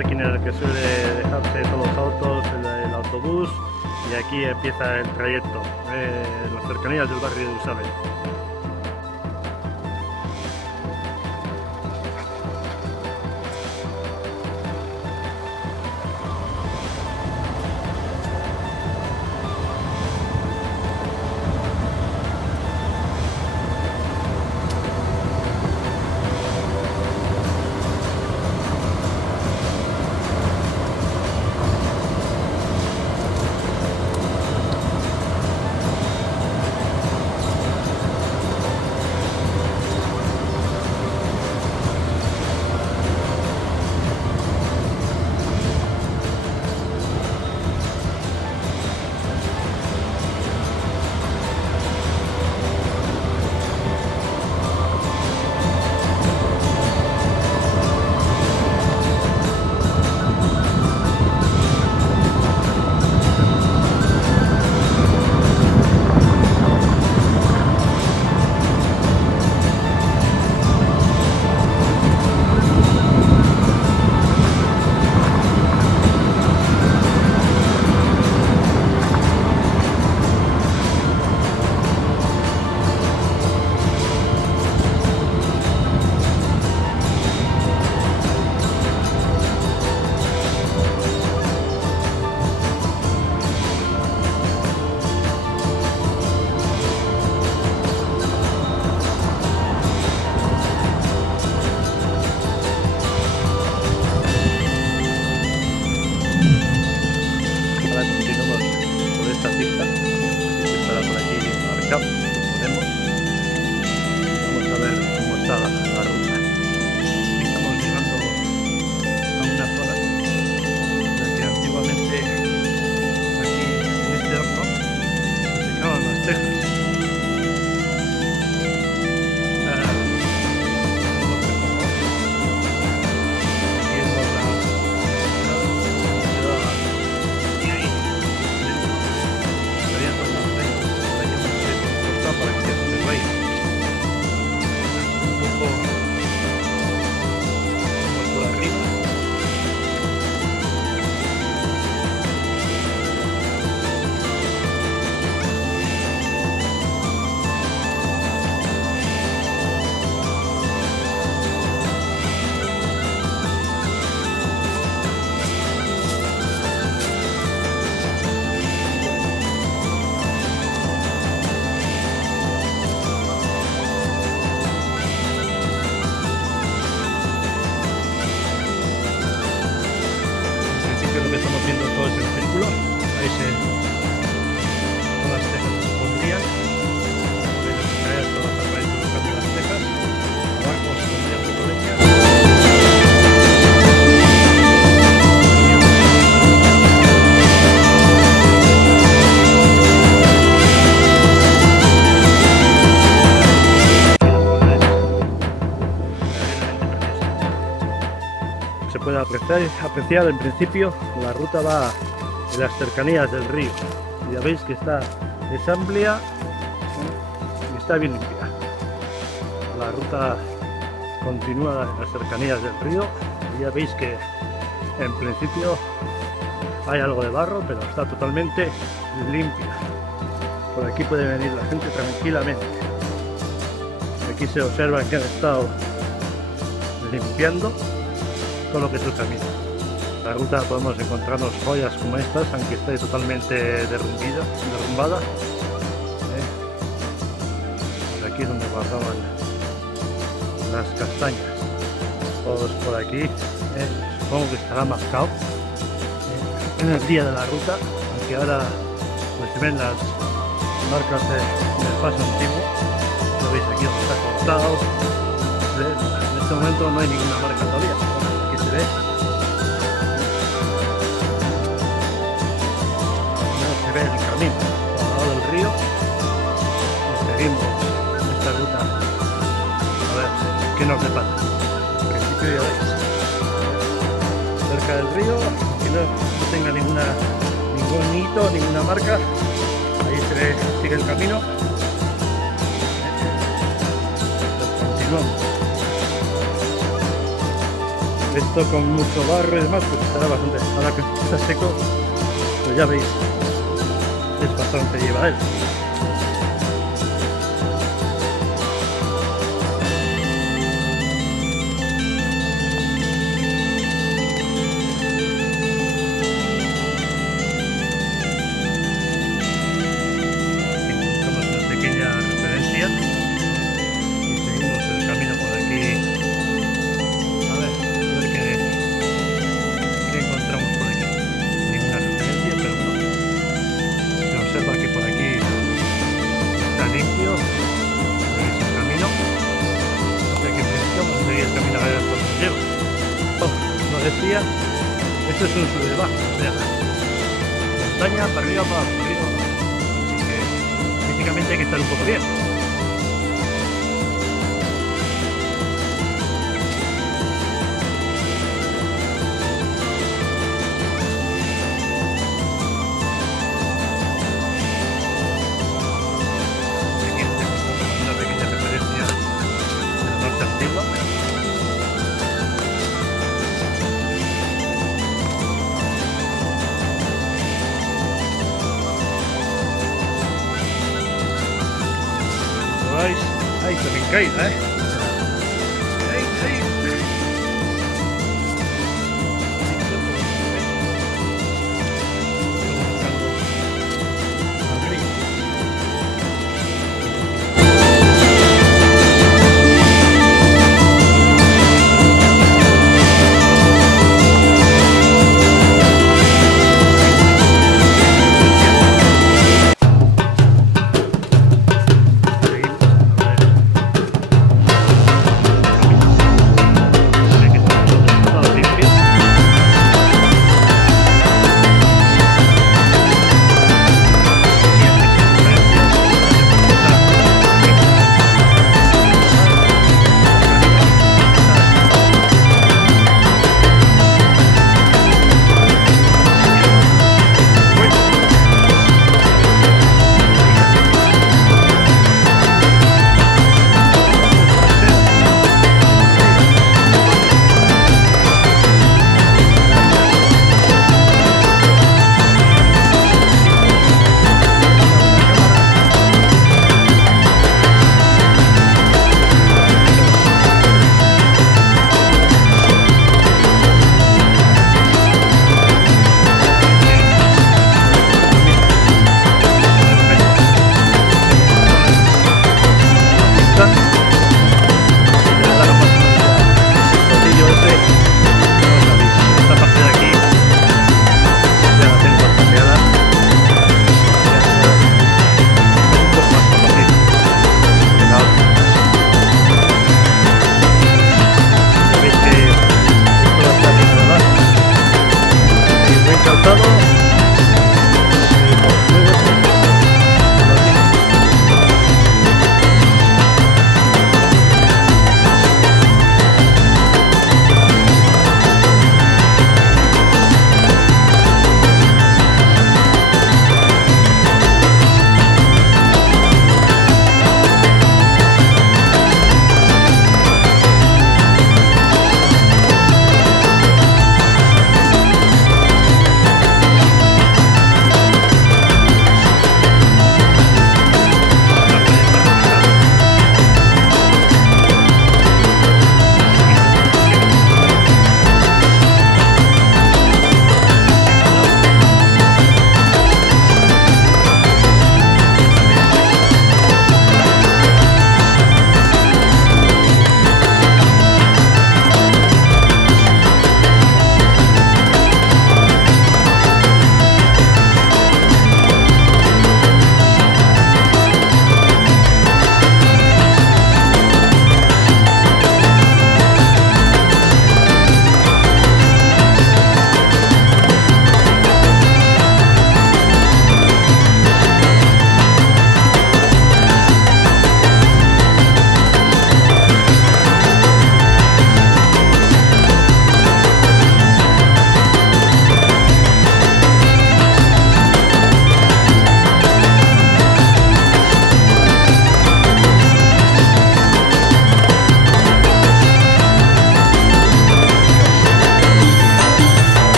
parking en el que suele dejarse todos los autos, el autobús, y aquí empieza el trayecto, en las cercanías del barrio de Usabel. Se puede apreciar en principio la ruta va en las cercanías del río. Ya veis que es amplia y está bien limpia. La ruta continúa en las cercanías del río y ya veis que en principio hay algo de barro, pero está totalmente limpia. Por aquí puede venir la gente tranquilamente. Aquí se observa que han estado limpiando todo lo que es el camino. En la ruta podemos encontrarnos joyas como estas, aunque esté totalmente derrumbada. Pues aquí es donde guardaban las castañas. Todos por aquí, supongo que estará marcado en el día de la ruta, aunque ahora pues se ven las marcas del paso antiguo. Lo veis aquí donde está cortado. En este momento no hay ninguna marca todavía. Aquí se ve. No se ve el camino al lado del río. Y seguimos esta ruta a ver qué nos depara. En principio ya veis, cerca del río, que no tenga ningún hito, ninguna marca. Ahí se ve, sigue el camino. Continuamos. Esto con mucho barro y demás, pues estará bastante. Ahora que está seco, pues ya veis, es bastante llevadero. Como una pequeña referencia y seguimos el camino por aquí. A ver qué encontramos por aquí. Ninguna referencia, pero bueno, se observa que por aquí está limpio, veis el camino. No sé qué principio, vamos a seguir el camino a ver por dónde lleva. Como decía, esto es un sub y bajo, o sea, montaña para arriba, para abajo, para arriba, para abajo. Así que físicamente hay que estar un poco bien. Aquí tenemos una pequeña referencia de la norte antigua. ¿Lo veis? Ahí también caída, ¿eh? Ahí, ahí. Seguimos a ver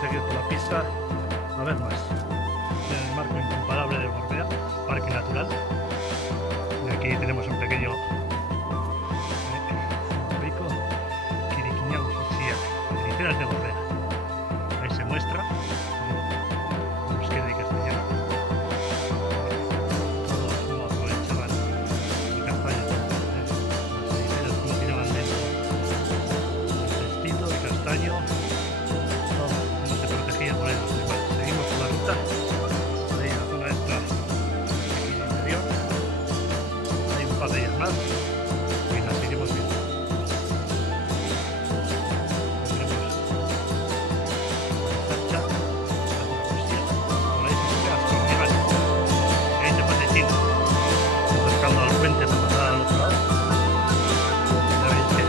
seguir por la pista a ver más. En el marco incomparable de Gorbea, Parque Natural. Y aquí tenemos un pequeño rico Quiriquiñán Cuchilla, Griceras de Gorbea. Ahí se muestra los que de castellano. Todos como aprovechaban el castaño, las griceras como tiraban dentro. El cestito, el castaño, todo como se protegía por ellos. Seguimos por la ruta. Ahí en la zona esta aquí de interior. Hay un par de ellas más y las seguimos viendo. Tendremos Sacha, la Costilla, por ahí se sube hasta Ortigal. Y ahí se pasa el Chino, acercando al puente para pasar al otro lado. Ya veis que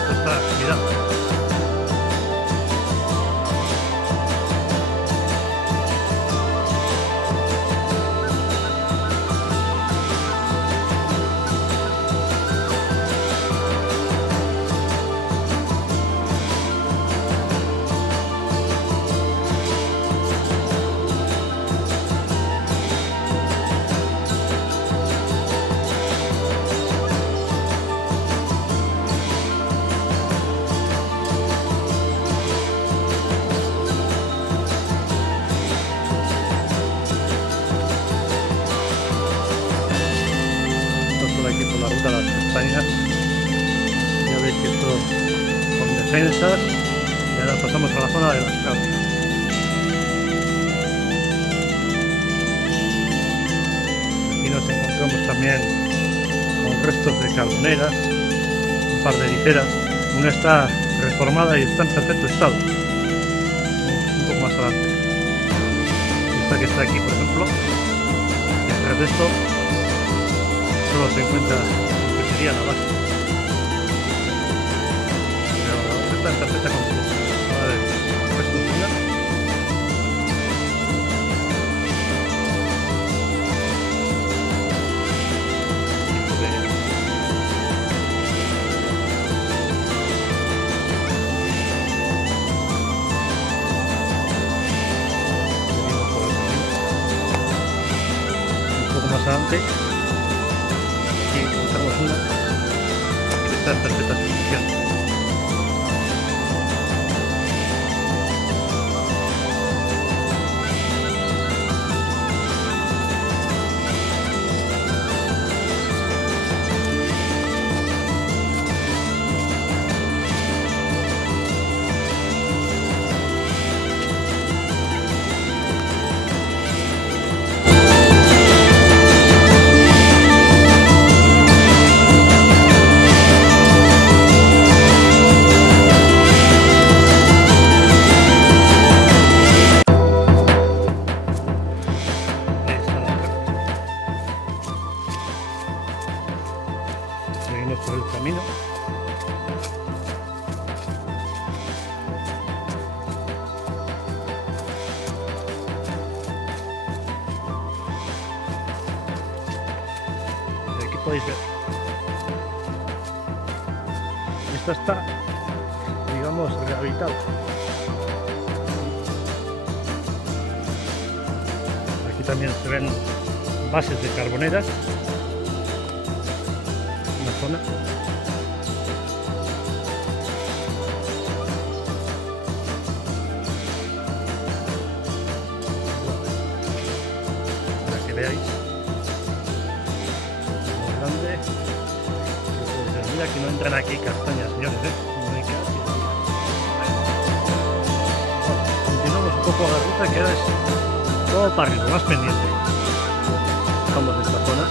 esto está cuidado. Aquí por la ruta de las castañas, ya veis que esto con defensas y ahora pasamos a la zona de las carnes. Aquí nos encontramos también con restos de carboneras, un par de liceras, una está reformada y está en perfecto estado, un poco más adelante. Esta que está aquí, por ejemplo, y detrás de esto solo se encuentra lo que sería la base, pero la otra está en perfecta condición. A ver, esto sería un poco más adelante. Aquí encontramos una que está en perfectas condiciones. Seguimos por el camino. Y aquí podéis ver. Esta está, digamos, rehabilitada. Aquí también se ven bases de carboneras. Zona. Para que veáis lo grande que puede ser. Mira que no entran aquí castañas, señores, no hay que hacer. Bueno, continuamos un poco a la ruta, que ahora es todo para arriba, más pendiente. Estamos en esta zona.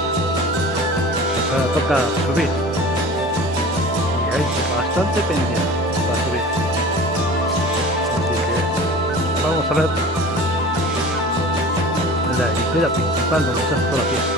Ahora toca subir y hay bastante pendiente para subir, así que vamos a ver la erisera principal donde se hace toda la fiesta.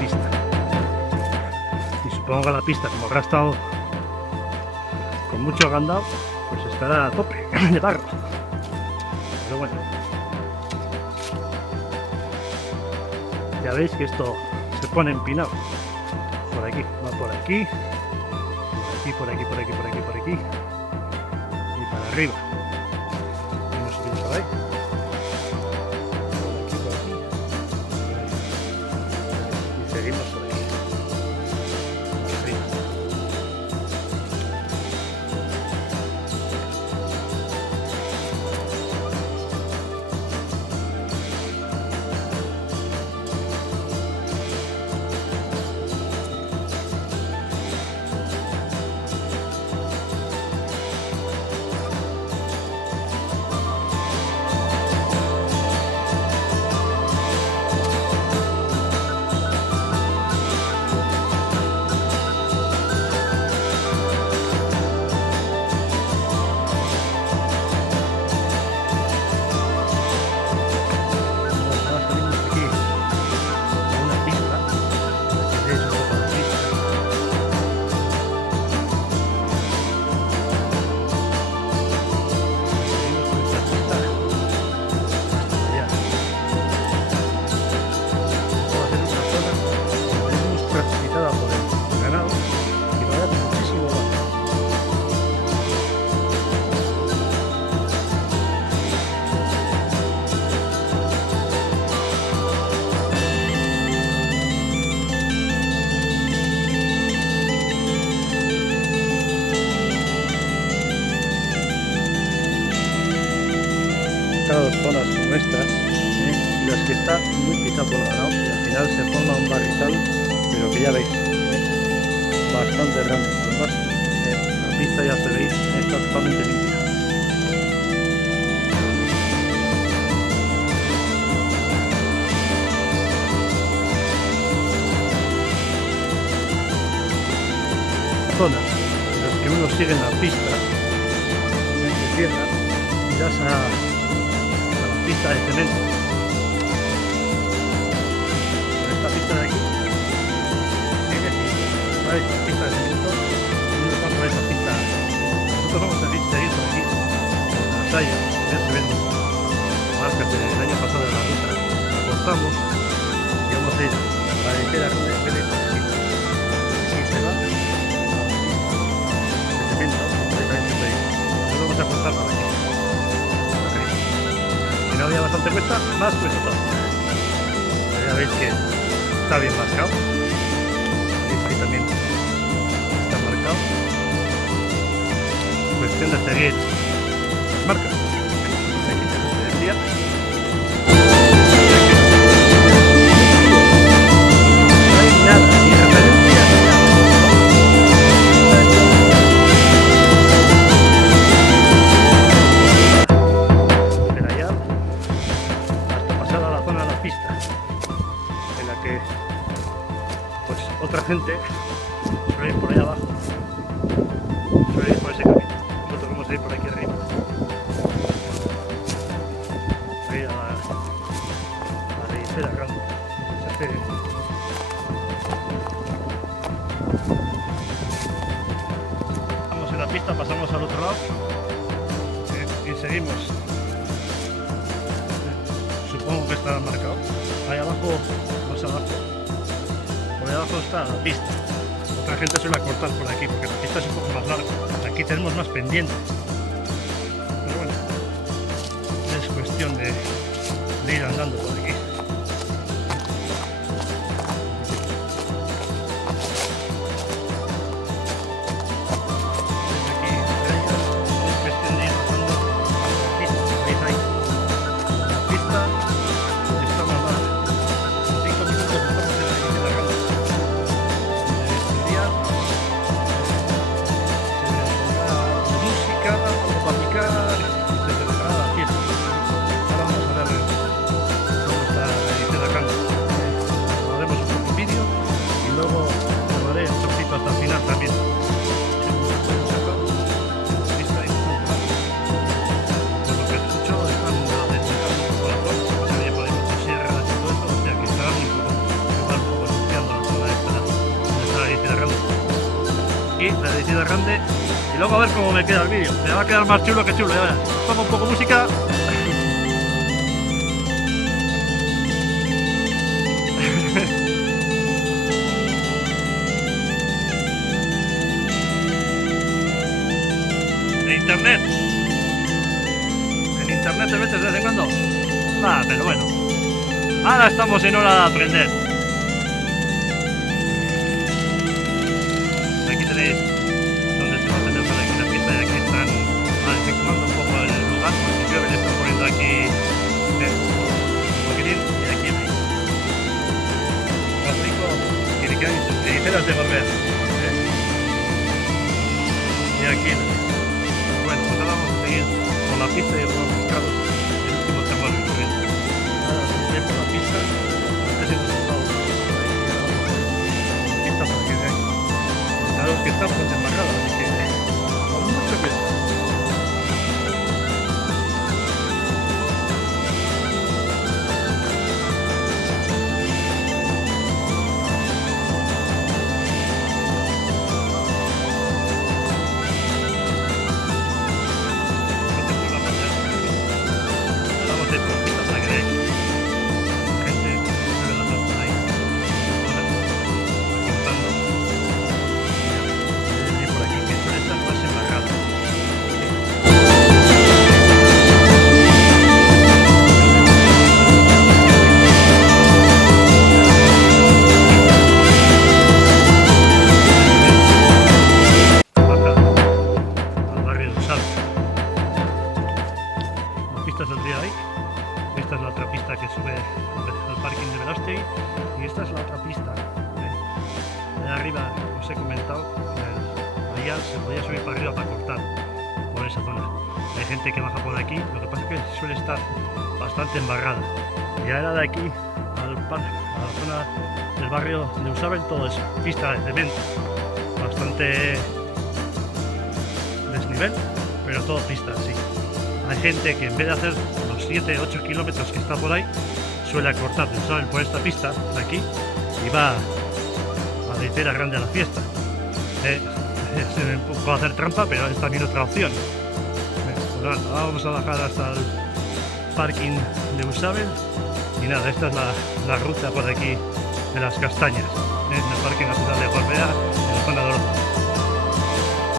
pista. Y supongo que la pista, como habrá estado con mucho gandado, pues estará a tope de barro. Pero bueno, ya veis que esto se pone empinado. Por aquí, va por aquí, por aquí, por aquí, por aquí, por aquí, por aquí y para arriba. Vamos a subir por ahí. Por aquí, por aquí. Y seguimos por aquí. Por arriba. Zonas como estas, en las que está muy pisado por el ganado y al final se forma un barrizal, pero que ya veis, bastante grande. Además, la pista ya se veis, está totalmente limpia. Zonas en las que uno sigue en la pista de tierra, irás a pista de cemento. Por esta pista de aquí tienes esta pista de cemento y uno va por esta pista. Nosotros vamos a seguir por aquí en las sayas, ya se ven marcas del año pasado de la ruta. La cortamos y vamos a ir a la delantera con el pelo y se va de cemento completamente feliz. Nosotros vamos a cortar por aquí. Si no había bastante cuesta, más cuesta todo. Ya veis que está bien marcado. Veis que también está marcado. Cuestión de seguir las marcas. Aquí se decía. No hay nada, ni referencia, ni nada. Otra gente suele ir por ahí abajo, suele ir por ese camino. Nosotros vamos a ir por aquí arriba. Ahí a la tercera grande. Vamos en la pista, pasamos al otro lado y seguimos. Supongo que estará marcado. Ahí abajo, más abajo. Por ahí abajo está la pista. Otra gente suele cortar por aquí porque la pista es un poco más larga. Aquí tenemos más pendientes. Pero bueno, es cuestión de ir andando por aquí. Desde aquí, es cuestión de ir andando por la pista. ¿Veis ahí? La pista está más larga. 5 minutos estamos en la gana. Algo para picar y se preparará la fiesta. Ahora vamos a ver cómo está aquí, la de grande, y luego a ver cómo me queda el vídeo. Me va a quedar más chulo que chulo, ya verás. Pongo un poco música. En internet te metes de vez en cuando. Pero bueno, ahora estamos en hora de aprender. Aquí tenéis donde se va a hacer por aquí la fiesta, y aquí están efectuando un poco el lugar, porque llueve, le están poniendo aquí un poquitín, y aquí hay más rico que ni dijeras de volver. Y aquí bueno, pues ahora vamos a seguir por la pista y vamos a buscar el último temor que ven. Ahora vamos a ir por la pista, antes hemos estado pista para que veáis. Claro que está bastante embarrada, así que con mucho cuidado. Esta es la otra pista que sube al parking de Belasteguy, y esta es la otra pista. De arriba os he comentado que allá se podía subir para arriba para cortar por esa zona. Hay gente que baja por aquí, lo que pasa es que suele estar bastante embarrada. Ya era de aquí a la zona del barrio de Usabel, todo es pista de cemento, bastante desnivel, pero todo pista así. Hay gente que en vez de hacer los 7-8 kilómetros que está por ahí, suele cortar de Usabel por esta pista de aquí y va a Leitera Grande a la fiesta. Es un poco hacer trampa, pero es también otra opción. Pues vamos a bajar hasta el parking de Usabel y nada, esta es la ruta por aquí de las Castañas, en el Parque Natural de Gorbea, en la zona de Oroza.